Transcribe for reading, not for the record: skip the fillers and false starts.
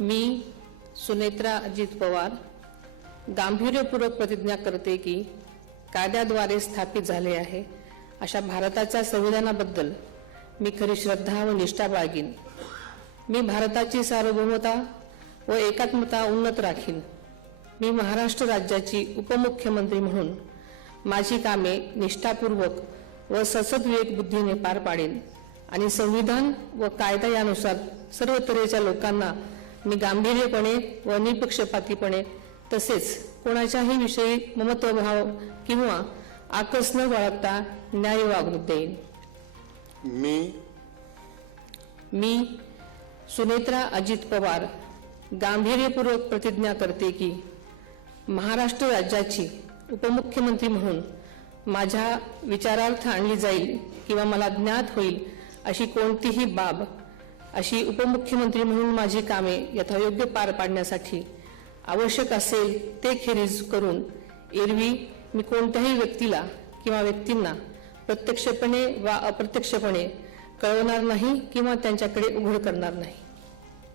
मी सुनेत्रा अजित पवार गांभीर्यपूर्वक प्रतिज्ञा करते की कायद्याद्वारे स्थापित झाले आहे अशा भारताच्या संविधानाबद्दल मी खरी श्रद्धा व निष्ठा बाळगीन। मी भारताची सार्वभौमता व एकात्मता उन्नत राखीन। मी महाराष्ट्र राज्याची उपमुख्यमंत्री म्हणून माझी कामे निष्ठापूर्वक व सद्विवेक बुद्धीने पार पाडेन आणि संविधान व कायदा यानुसार सर्व तऱ्हेच्या लोकांना मी गांभीर्यपणे व निपक्षपातीपणे तसेच कोणाच्याही विषयी ममत्वभाव किंवा आकस न बाळगता न्याय वागणूक देईन। मी सुनेत्रा अजित पवार गांभीर्यपूर्वक प्रतिज्ञा करते की महाराष्ट्र राज्याची उपमुख्यमंत्री म्हणून माझ्या विचारार्थ आणली जाईल किंवा मला ज्ञात होईल अशी कोणतीही बाब अशी उपमुख्यमंत्री म्हणून माझी कामे यथायोग्य पार पाडण्यासाठी आवश्यक असेल ते खेरीज करून एरवी मी कोणत्याही व्यक्तीला किंवा व्यक्तींना प्रत्यक्षपणे वा अप्रत्यक्षपणे कळवणार नाही किंवा त्यांच्याकडे उघड करणार नाही।